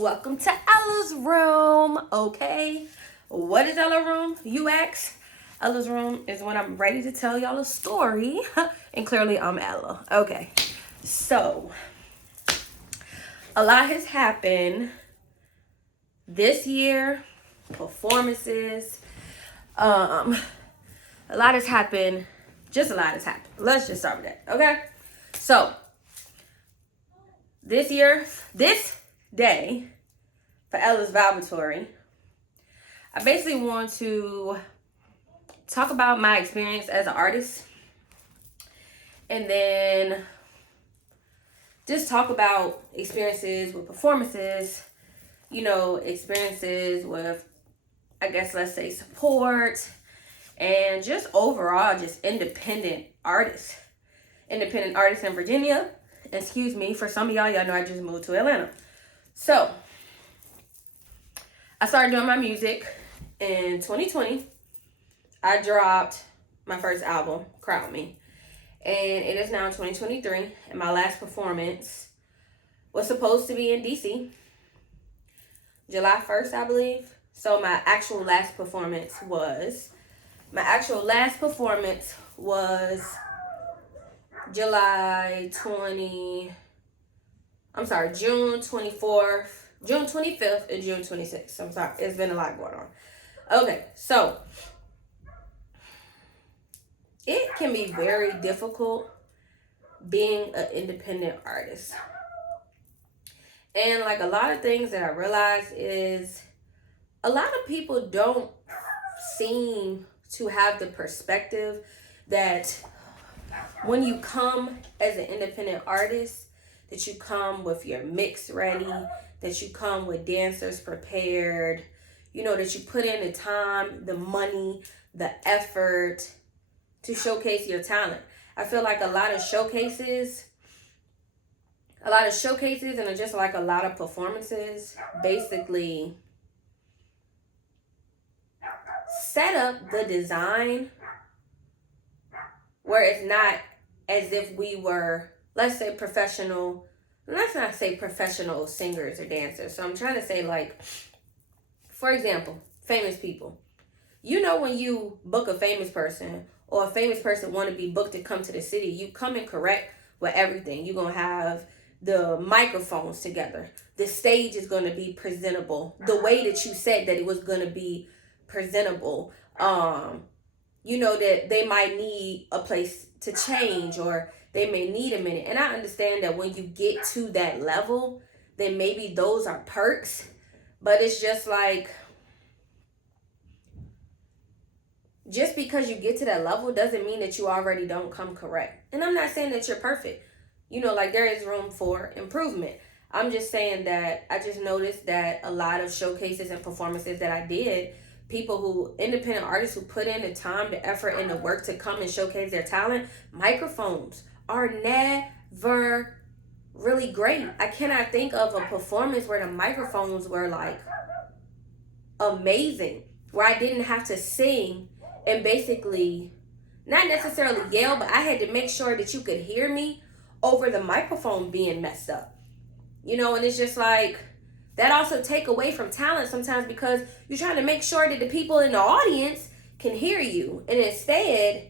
Welcome to Ella's room. Okay, what is Ella's room, you ask? Ella's room is when I'm ready to tell y'all a story. And clearly I'm Ella. Okay, so a lot has happened this year. Performances. A lot has happened. Just a lot has happened. Let's just start with that. Okay, so this day for Ella's Vibatory, I basically want to talk about my experience as an artist, and then just talk about experiences with performances, experiences with, I guess, let's say, support, and just overall just independent artists in Virginia. Excuse me, for some of y'all know I just moved to Atlanta. So I started doing my music in 2020. I dropped my first album, Crowd Me, and it is now 2023, and my last performance was supposed to be in DC, July 1st, I believe. So my actual last performance was June 24th, June 25th, and June 26th. I'm sorry, it's been a lot going on. Okay, so it can be very difficult being an independent artist. And like a lot of things that I realized is a lot of people don't seem to have the perspective that when you come as an independent artist, that you come with your mix ready, that you come with dancers prepared, that you put in the time, the money, the effort to showcase your talent. I feel like a lot of showcases and just like a lot of performances basically set up the design where it's not as if we were, let's not say professional singers or dancers. So I'm trying to say, like, for example, famous people. When you book a famous person or a famous person want to be booked to come to the city, you come in correct with everything. You're going to have the microphones together. The stage is going to be presentable. The way that you said that it was going to be presentable. That they might need a place to change, or they may need a minute. And I understand that when you get to that level, then maybe those are perks. But it's just like, just because you get to that level doesn't mean that you already don't come correct. And I'm not saying that you're perfect. There is room for improvement. I'm just saying that I just noticed that a lot of showcases and performances that I did, independent artists who put in the time, the effort, and the work to come and showcase their talent, microphones are never really great. I cannot think of a performance where the microphones were like amazing, where I didn't have to sing and basically not necessarily yell, but I had to make sure that you could hear me over the microphone being messed up. And it's just like, that also take away from talent sometimes, because you're trying to make sure that the people in the audience can hear you. And instead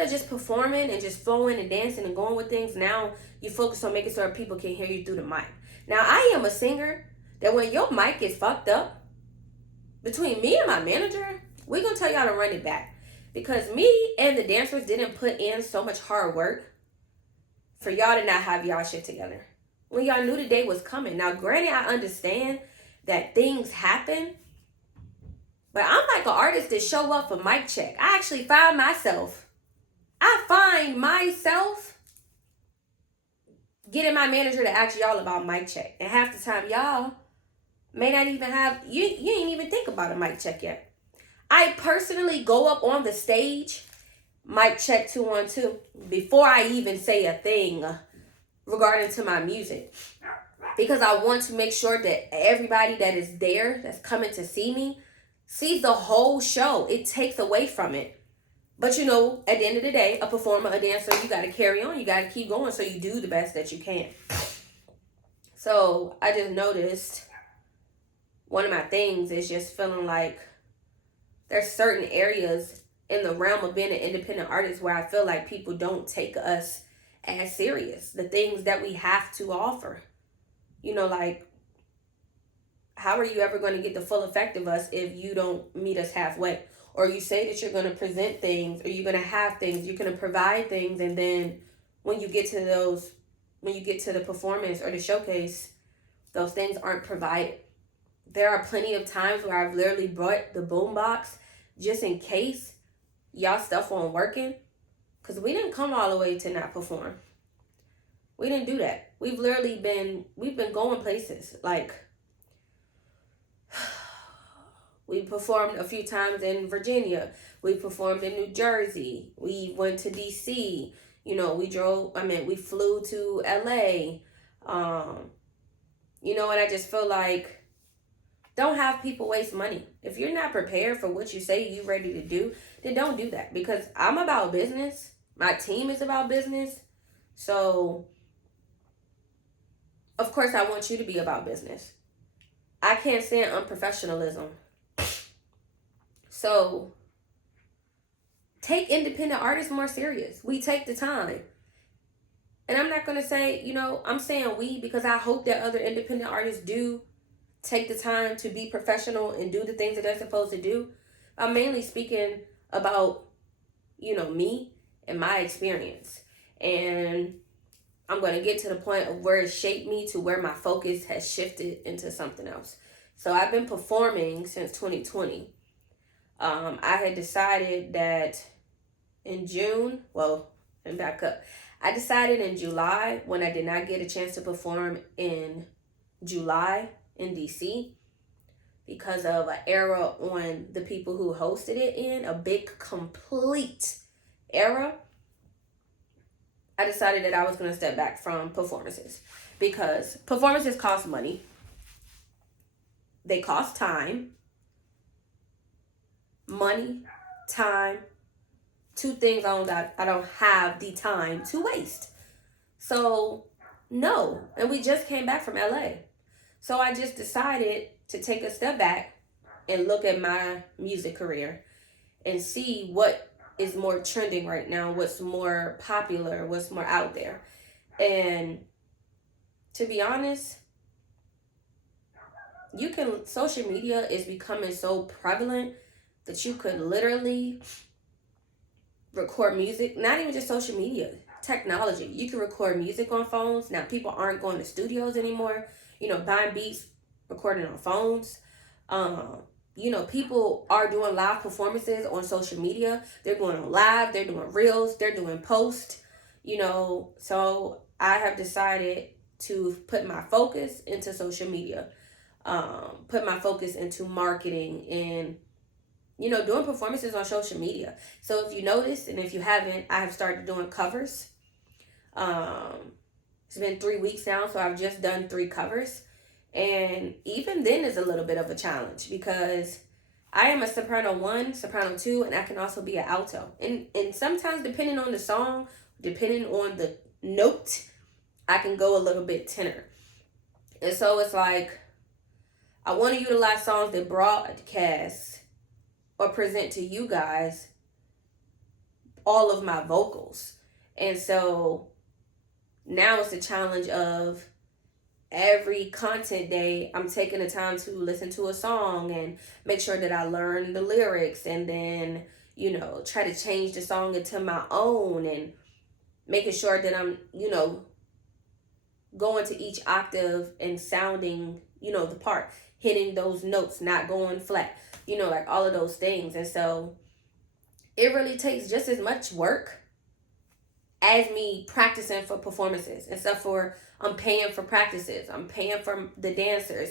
of just performing and just flowing and dancing and going with things, now you focus on making sure people can hear you through the mic. Now, I am a singer that when your mic is fucked up, between me and my manager, we're going to tell y'all to run it back. Because me and the dancers didn't put in so much hard work for y'all to not have y'all shit together when y'all knew the day was coming. Now, granted, I understand that things happen, but I'm like an artist that show up for mic check. I actually find myself getting my manager to ask y'all about mic check. And half the time, y'all may not even have, you ain't even think about a mic check yet. I personally go up on the stage, mic check 2 1 2, before I even say a thing regarding to my music, because I want to make sure that everybody that is there, that's coming to see me, sees the whole show. It takes away from it. But at the end of the day, a performer, a dancer, you got to carry on. You got to keep going, so you do the best that you can. So I just noticed one of my things is just feeling like there's certain areas in the realm of being an independent artist where I feel like people don't take us as serious. The things that we have to offer. Like, how are you ever going to get the full effect of us if you don't meet us halfway? Or you say that you're going to present things, or you're going to have things, you're going to provide things, and then when you get to the performance or the showcase, those things aren't provided. There are plenty of times where I've literally brought the boombox just in case y'all stuff wasn't working, because we didn't come all the way to not perform. We didn't do that. We've been going places. Like, we performed a few times in Virginia. We performed in New Jersey. We went to DC. We flew to LA. And I just feel like, don't have people waste money. If you're not prepared for what you say you're ready to do, then don't do that. Because I'm about business. My team is about business. So, of course, I want you to be about business. I can't stand unprofessionalism. So, take independent artists more serious. We take the time. And I'm not going to say, I'm saying we, because I hope that other independent artists do take the time to be professional and do the things that they're supposed to do. I'm mainly speaking about, me and my experience. And I'm going to get to the point of where it shaped me to where my focus has shifted into something else. So I've been performing since 2020. I had decided that in June, and back up. I decided in July, when I did not get a chance to perform in July in DC, because of an error on the people who hosted it in, a big complete error, I decided that I was going to step back from performances, because performances cost money. They cost time. Money, time, two things I don't have the time to waste. So, no. And we just came back from LA. So I just decided to take a step back and look at my music career and see what is more trending right now, what's more popular, what's more out there. And to be honest, social media is becoming so prevalent that you could literally record music, not even just social media, technology. You can record music on phones. Now, people aren't going to studios anymore, buying beats, recording on phones. People are doing live performances on social media. They're going on live, they're doing reels, they're doing posts, so I have decided to put my focus into social media, put my focus into marketing and doing performances on social media. So if you noticed, and if you haven't, I have started doing covers. It's been 3 weeks now, so I've just done 3 covers. And even then is a little bit of a challenge, because I am a soprano 1, soprano 2, and I can also be an alto. And sometimes, depending on the song, depending on the note, I can go a little bit tenor. And so it's like, I want to utilize songs that broadcast or present to you guys all of my vocals. And so now it's the challenge of every content day, I'm taking the time to listen to a song and make sure that I learn the lyrics, and then, try to change the song into my own, and making sure that I'm, going to each octave and sounding, the part, hitting those notes, not going flat, like all of those things. And so it really takes just as much work as me practicing for performances and stuff. I'm paying for practices, I'm paying for the dancers,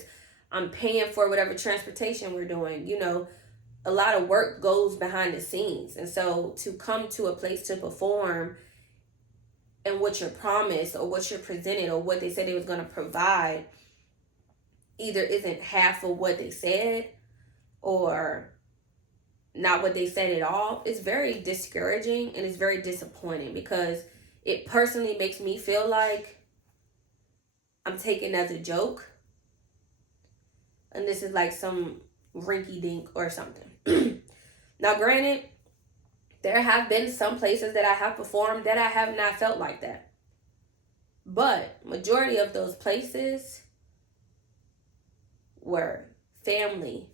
I'm paying for whatever transportation we're doing. A lot of work goes behind the scenes. And so to come to a place to perform, and what you're promised or what you're presented or what they said they was going to provide either isn't half of what they said or not what they said at all, it's very discouraging and it's very disappointing, because it personally makes me feel like I'm taking as a joke. And this is like some rinky dink or something. Now, granted, there have been some places that I have performed that I have not felt like that. But majority of those places were family,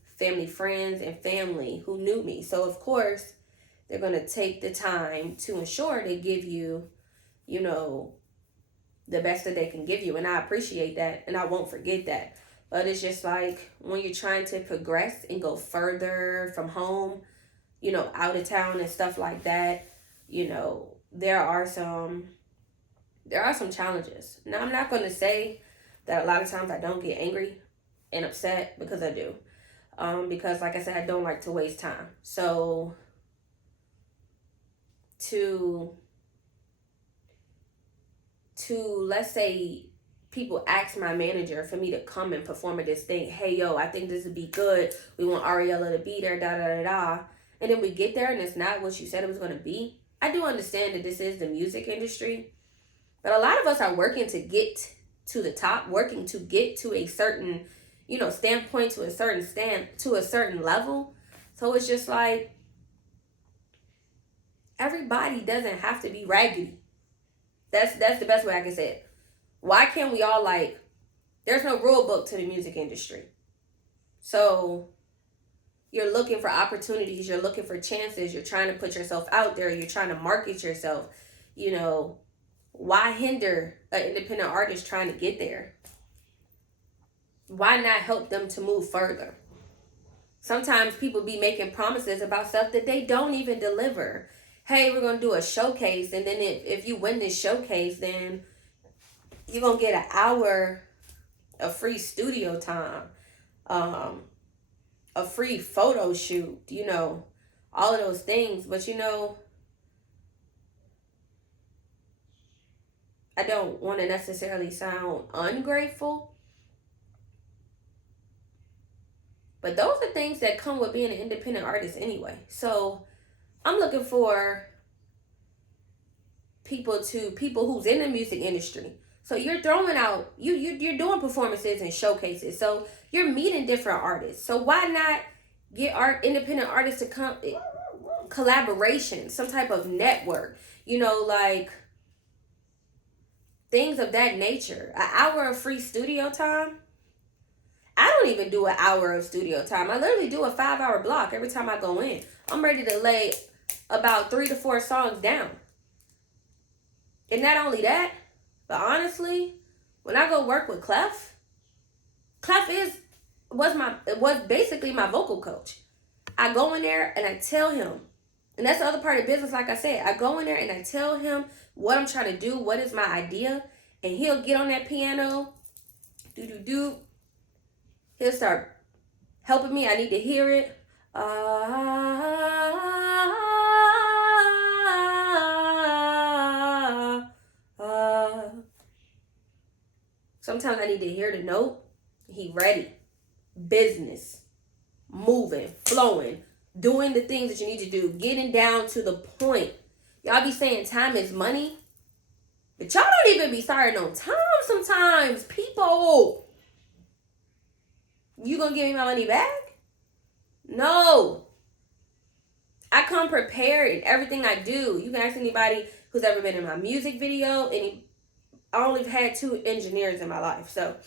friends, and family who knew me. So, of course, they're going to take the time to ensure they give you, you know, the best that they can give you. And I appreciate that, and I won't forget that. But it's just like when you're trying to progress and go further from home, you know, out of town and stuff like that, you know, there are some challenges. Now, I'm not going to say that a lot of times I don't get angry and upset, because I do. Because like I said, I don't like to waste time. So to let's say people ask my manager for me to come and perform at this thing. Hey, yo, I think this would be good. We want ARI.ELLAAA to be there, da da da da. And then we get there and it's not what you said it was going to be. I do understand that this is the music industry, but a lot of us are working to get to the top, working to get to a certain, you know, standpoint, to a certain level. So it's just like, everybody doesn't have to be raggedy. That's the best way I can say it. Why can't we all, like, there's no rule book to the music industry. So you're looking for opportunities, you're looking for chances, you're trying to put yourself out there, you're trying to market yourself. You know, why hinder an independent artist trying to get there? Why not help them to move further? Sometimes people be making promises about stuff that they don't even deliver. Hey, we're going to do a showcase, and then if you win this showcase, then you're going to get an hour of free studio time, a free photo shoot, you know, all of those things. But, you know, I don't want to necessarily sound ungrateful, but those are things that come with being an independent artist anyway. So I'm looking for people who's in the music industry. So you're throwing out, you're doing performances and showcases. So you're meeting different artists. So why not get our independent artists to come, collaboration, some type of network, you know, like things of that nature. An hour of free studio time. I don't even do an hour of studio time. I literally do a 5-hour block every time I go in. I'm ready to lay about 3 to 4 songs down. And not only that, but honestly, when I go work with Clef was basically my vocal coach. I go in there and I tell him, and that's the other part of business, like I said, I go in there and I tell him what I'm trying to do, what is my idea, and he'll get on that piano, do. He'll start helping me. I need to hear it. Sometimes I need to hear the note. He ready. Business. Moving. Flowing. Doing the things that you need to do. Getting down to the point. Y'all be saying time is money, but y'all don't even be starting on time sometimes. People. You gonna give me my money back? No. I come prepared in everything I do. You can ask anybody who's ever been in my music video. I only had 2 engineers in my life. So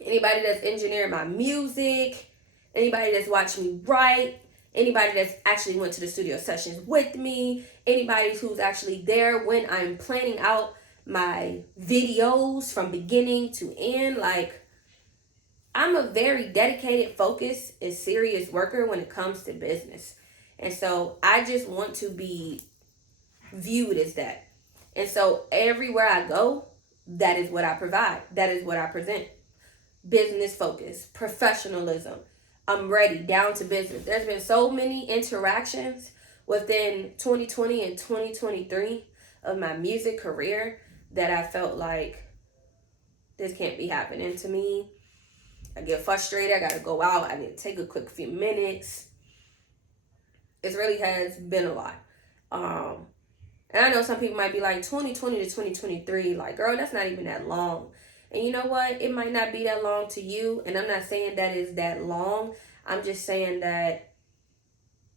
anybody that's engineering my music, anybody that's watched me write, anybody that's actually went to the studio sessions with me, anybody who's actually there when I'm planning out my videos from beginning to end. Like, I'm a very dedicated, focused, and serious worker when it comes to business. And so I just want to be viewed as that. And so everywhere I go, that is what I provide. That is what I present. Business focus, professionalism. I'm ready, down to business. There's been so many interactions within 2020 and 2023 of my music career that I felt like this can't be happening to me. I get frustrated. I got to go out. I need to take a quick few minutes. It really has been a lot. And I know some people might be like, 2020 to 2023, like, girl, that's not even that long. And you know what? It might not be that long to you. And I'm not saying that is that long. I'm just saying that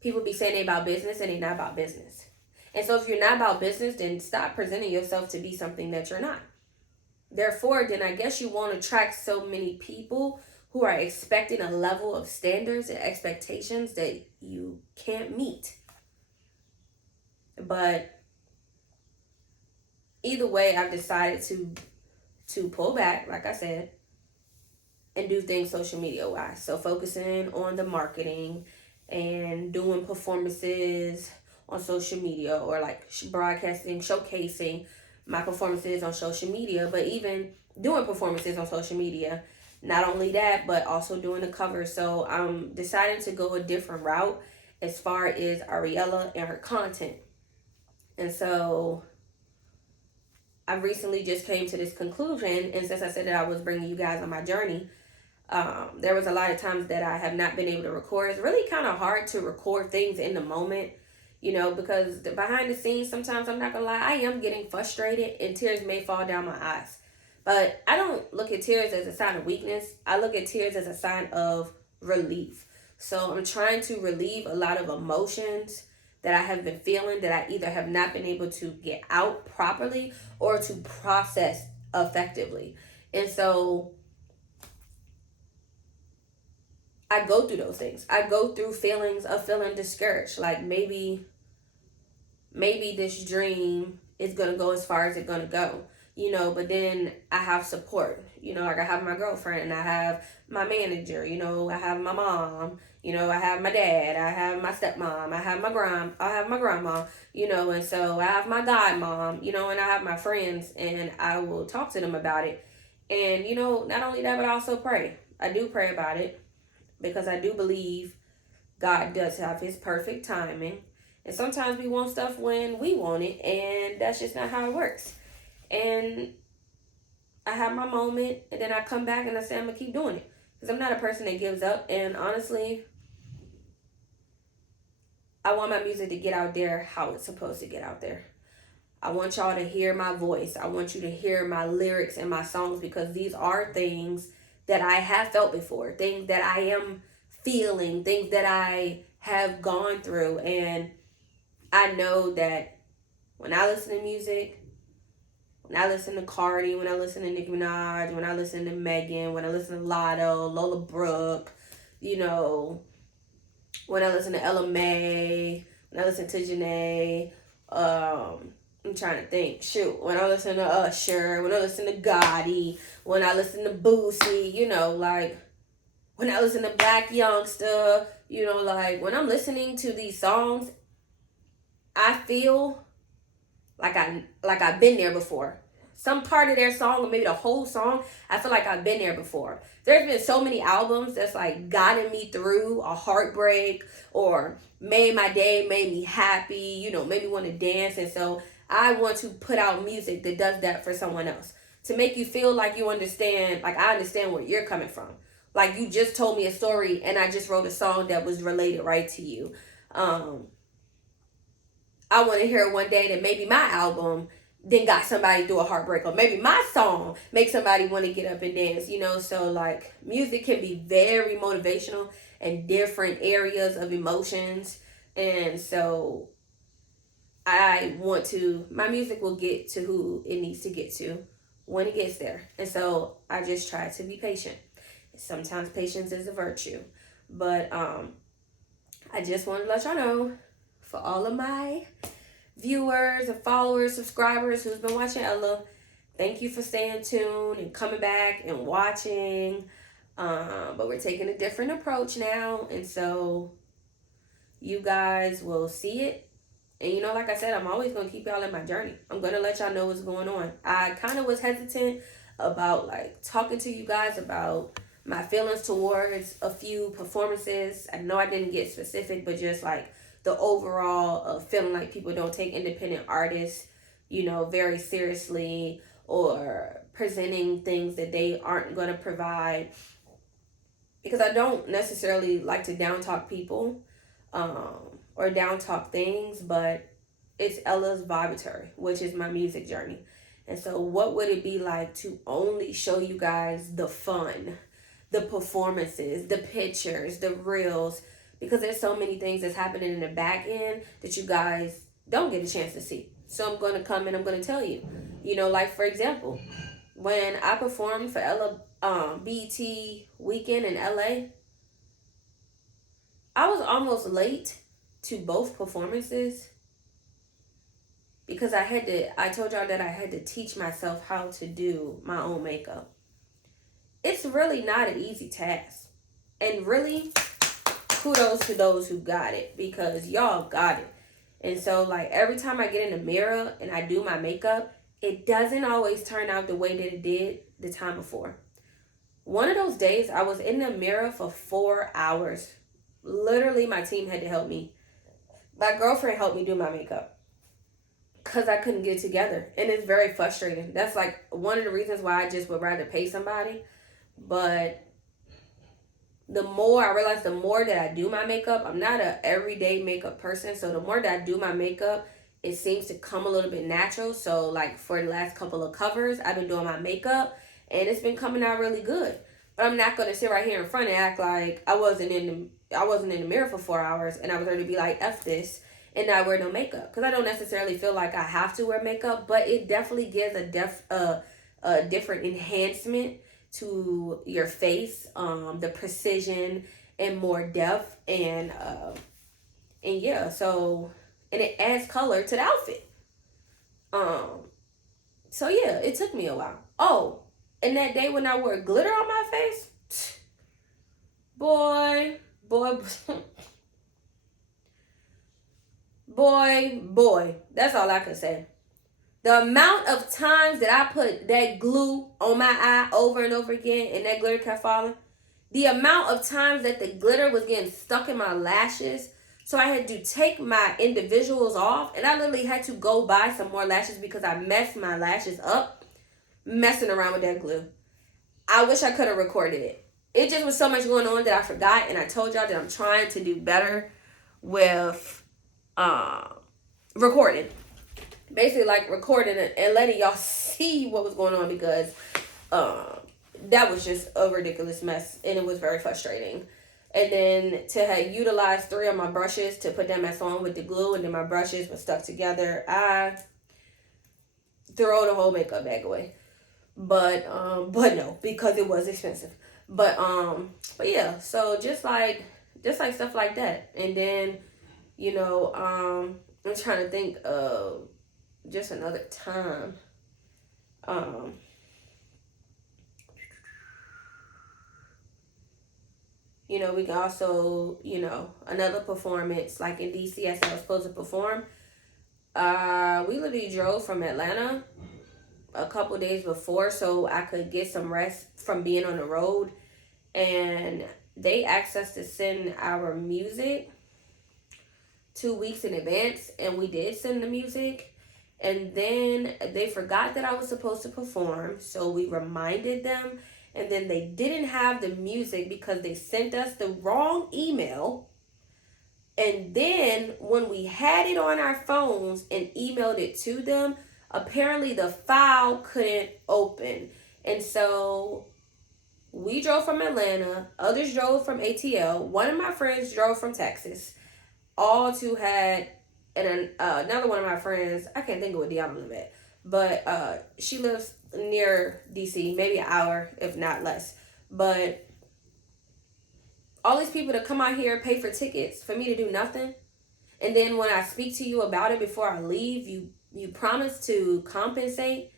people be saying they about business and they not about business. And so if you're not about business, then stop presenting yourself to be something that you're not. Therefore, then I guess you won't attract so many people who are expecting a level of standards and expectations that you can't meet. But either way, I've decided to pull back, like I said, and do things social media wise. So focusing on the marketing and doing performances on social media, or like broadcasting, showcasing my performances on social media, but even doing performances on social media. Not only that, but also doing the cover. So I'm deciding to go a different route as far as Ariella and her content. And so I recently just came to this conclusion, and since I said that I was bringing you guys on my journey, there was a lot of times that I have not been able to record. It's really kind of hard to record things in the moment, because behind the scenes, sometimes, I'm not gonna lie, I am getting frustrated and tears may fall down my eyes. But I don't look at tears as a sign of weakness. I look at tears as a sign of relief. So I'm trying to relieve a lot of emotions that I have been feeling that I either have not been able to get out properly or to process effectively. And so I go through those things. I go through feelings of feeling discouraged. Like maybe this dream is going to go as far as it's going to go, but then I have support, like I have my girlfriend, and I have my manager, I have my mom, I have my dad, I have my stepmom, I have my grandma, and so I have my godmom, and I have my friends, and I will talk to them about it. And, not only that, but I also pray. I do pray about it because I do believe God does have his perfect timing. And sometimes we want stuff when we want it, and that's just not how it works. And I have my moment, and then I come back and I say I'm going to keep doing it. Because I'm not a person that gives up. And honestly, I want my music to get out there how it's supposed to get out there. I want y'all to hear my voice. I want you to hear my lyrics and my songs, because these are things that I have felt before, things that I am feeling, things that I have gone through. And I know that when I listen to music, when I listen to Cardi, when I listen to Nicki Minaj, when I listen to Megan, when I listen to Lotto, Lola Brooke, when I listen to Ella May, when I listen to Janae, I'm trying to think. Shoot, when I listen to Usher, when I listen to Gotti, when I listen to Boosie, when I listen to Black Youngster, when I'm listening to these songs, I feel like I've been there before. Some part of their song, or maybe the whole song, I feel like I've been there before. There's been so many albums that's gotten me through a heartbreak, or made my day, made me happy, made me want to dance. And so I want to put out music that does that for someone else, to make you feel like you understand, like I understand where you're coming from. Like you just told me a story and I just wrote a song that was related right to you. I want to hear one day that maybe my album then got somebody through a heartbreak, or maybe my song makes somebody want to get up and dance, So music can be very motivational in different areas of emotions. And so my music will get to who it needs to get to when it gets there. And so I just try to be patient. Sometimes patience is a virtue. But I just want to let y'all know, for all of my viewers and followers, subscribers who's been watching Ella, thank you for staying tuned and coming back and watching. But we're taking a different approach now, and so you guys will see it. And like I said, I'm always going to keep y'all in my journey. I'm going to let y'all know what's going on. I kind of was hesitant about talking to you guys about my feelings towards a few performances. I know I didn't get specific, but just the overall feeling like people don't take independent artists, very seriously, or presenting things that they aren't going to provide. Because I don't necessarily like to down talk people or down talk things, but it's Ella's Vibatory, which is my music journey. And so what would it be like to only show you guys the fun, the performances, the pictures, the reels, because there's so many things that's happening in the back end that you guys don't get a chance to see. So I'm going to come and I'm going to tell you, like for example, when I performed for BET weekend in LA, I was almost late to both performances because I told y'all that I had to teach myself how to do my own makeup. It's really not an easy task. And really, kudos to those who got it, because y'all got it. And so like every time I get in the mirror and I do my makeup, it doesn't always turn out the way that it did the time before. One of those days I was in the mirror for 4 hours. Literally my team had to help me. My girlfriend helped me do my makeup because I couldn't get it together. And it's very frustrating. That's like one of the reasons why I just would rather pay somebody. But the more I realize, the more that I do my makeup, I'm not an everyday makeup person. So the more that I do my makeup, it seems to come a little bit natural. So like for the last couple of covers, I've been doing my makeup and it's been coming out really good. But I'm not going to sit right here in front and act like I wasn't in the mirror for 4 hours and I was ready to be like, F this, and not wear no makeup. Because I don't necessarily feel like I have to wear makeup, but it definitely gives a different enhancement to your face, the precision and more depth, and yeah, so, and it adds color to the outfit. So yeah, it took me a while. Oh, and that day when I wore glitter on my face, boy, that's all I can say. The amount of times that I put that glue on my eye over and over again and that glitter kept falling. The amount of times that the glitter was getting stuck in my lashes. So I had to take my individuals off. And I literally had to go buy some more lashes because I messed my lashes up messing around with that glue. I wish I could have recorded it. It just was so much going on that I forgot. And I told y'all that I'm trying to do better with recording. Basically like recording it and letting y'all see what was going on, because that was just a ridiculous mess and it was very frustrating. And then to have utilized 3 of my brushes to put them as on with the glue, and then my brushes were stuck together, I throw the whole makeup bag away. But no, because it was expensive. But yeah, so just like stuff like that. And then I'm trying to think of just another time. We can also, another performance, like in DC, I was supposed to perform. We literally drove from Atlanta a couple days before so I could get some rest from being on the road. And they asked us to send our music 2 weeks in advance, and we did send the music. And then they forgot that I was supposed to perform, so we reminded them. And then they didn't have the music because they sent us the wrong email. And then when we had it on our phones and emailed it to them, apparently the file couldn't open. And so we drove from Atlanta, others drove from ATL, one of my friends drove from Texas. All 2 had, and another one of my friends, I can't think of what Deanna live at, but she lives near DC, maybe an hour, if not less. But all these people to come out here, pay for tickets for me to do nothing. And then when I speak to you about it before I leave, you promise to compensate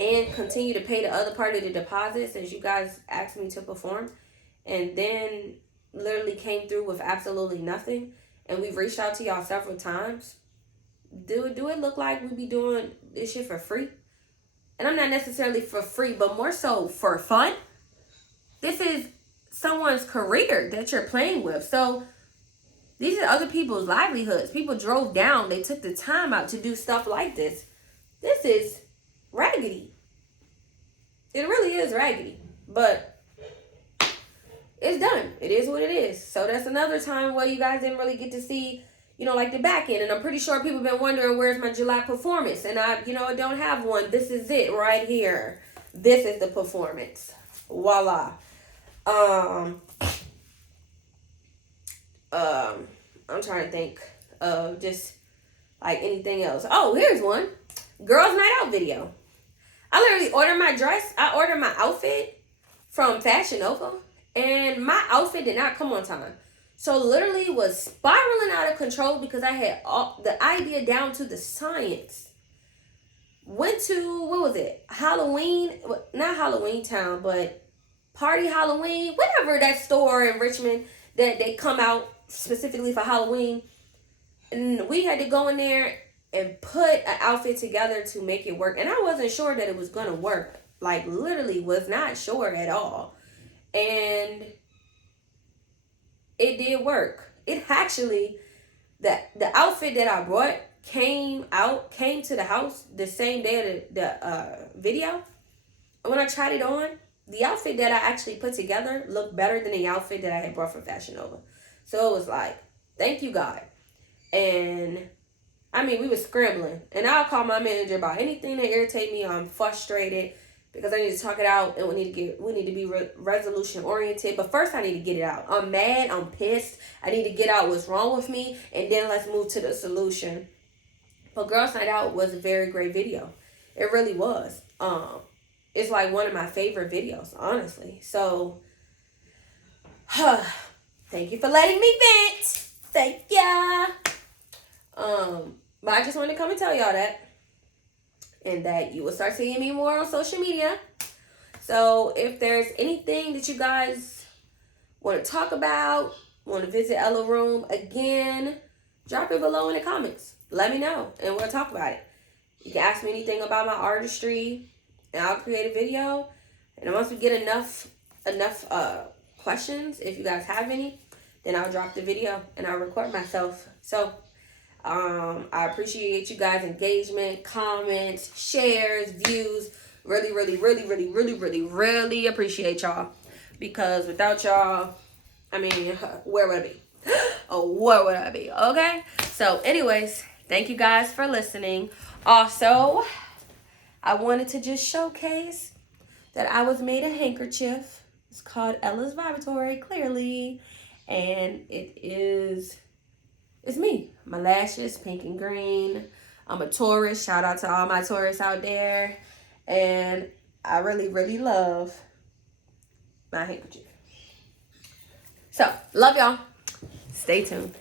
and continue to pay the other part of the deposit since you guys asked me to perform. And then literally came through with absolutely nothing. And we've reached out to y'all several times. Do it look like we be doing this shit for free? And I'm not necessarily for free, but more so for fun. This is someone's career that you're playing with. So these are other people's livelihoods. People drove down. They took the time out to do stuff like this. This is raggedy. It really is raggedy. But it's done. It is what it is. So that's another time where you guys didn't really get to see, like the back end. And I'm pretty sure people have been wondering where's my July performance. And I don't have one. This is it right here. This is the performance. Voila. I'm trying to think of just like anything else. Oh, here's one. Girls Night Out video. I literally ordered my dress. I ordered my outfit from Fashion Nova. And my outfit did not come on time. So literally was spiraling out of control because I had all the idea down to the science. Went to, what was it? Halloween, not Halloween Town, but Party Halloween, whatever that store in Richmond that they come out specifically for Halloween. And we had to go in there and put an outfit together to make it work. And I wasn't sure that it was going to work. Like literally was not sure at all. And it did work. It actually, the outfit that I brought came to the house the same day of the video. And when I tried it on, the outfit that I actually put together looked better than the outfit that I had brought from Fashion Nova. So it was like, thank you, God. And I mean, we were scrambling. And I'll call my manager about anything that irritates me. I'm frustrated because I need to talk it out, and we need to be resolution oriented. But first, I need to get it out. I'm mad. I'm pissed. I need to get out what's wrong with me, and then let's move to the solution. But Girls Night Out was a very great video. It really was. It's like one of my favorite videos, honestly. So, thank you for letting me vent. Thank ya. But I just wanted to come and tell y'all that. And that you will start seeing me more on social media. So if there's anything that you guys want to talk about, want to visit Ella Room again, drop it below in the comments. Let me know and we'll talk about it. You can ask me anything about my artistry and I'll create a video. And once we get enough questions, if you guys have any, then I'll drop the video and I'll record myself. So I appreciate you guys' engagement, comments, shares, views. Really, really, really, really, really, really, really appreciate y'all. Because without y'all, I mean, where would I be? Oh, where would I be? Okay? So, anyways, thank you guys for listening. Also, I wanted to just showcase that I was made a handkerchief. It's called Ella's Vibatory, clearly. And it's me. My lashes, pink and green. I'm a Taurus. Shout out to all my Taurus out there. And I really, really love my handkerchief. So, love y'all. Stay tuned.